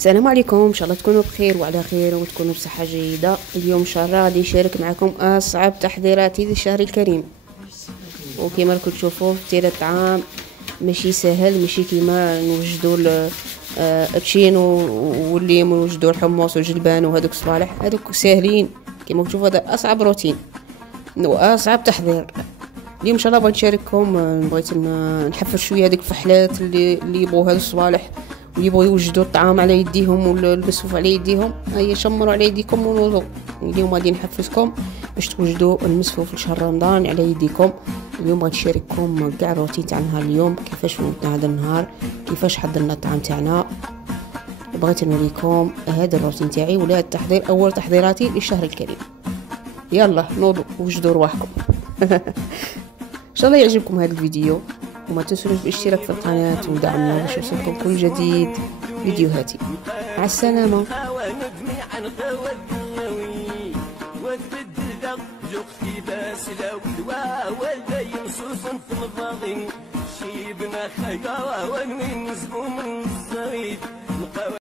السلام عليكم، ان شاء الله تكونوا بخير وعلى خير وتكونوا بصحه جيده. اليوم ان شاء الله غادي نشارك معكم اصعب تحضيراتي للشهر الكريم. وكما راكم تشوفوا تحضير الطعام ماشي سهل، ماشي كيما نوجدوا التشين والليم ونوجدوا الحمص والجلبان وهذوك الصوالح، هذوك ساهلين. كما تشوفوا هذا اصعب روتين واصعب تحضير. اليوم ان شاء الله بغيت نشارككم، بغيت نحفر شويه هذيك الفحلات اللي يبغوا هذو الصوالح ويبغوا يوجدوا الطعام على يديهم والمسفوف على يديهم. هيا شمروا على يديكم ونوضوا. اليوم غادي نحفزكم باش توجدوا المسفوف لشهر رمضان على يديكم. اليوم بغيت نشارككم كاع الروتين تاع نهار اليوم، كيفاش فوتنا هذا النهار، كيفاش حضرنا الطعام تاعنا. بغيت نوريكم هذا الروتين تاعي ولا التحضير، اول تحضيراتي للشهر الكريم. يلا نوضوا وجدوا رواحكم. ان شاء الله يعجبكم هذا الفيديو، وما تنسونوش بالاشتراك في القناة ودعمنا باش يوصلكم كل جديد فيديوهاتي. مع السلامة.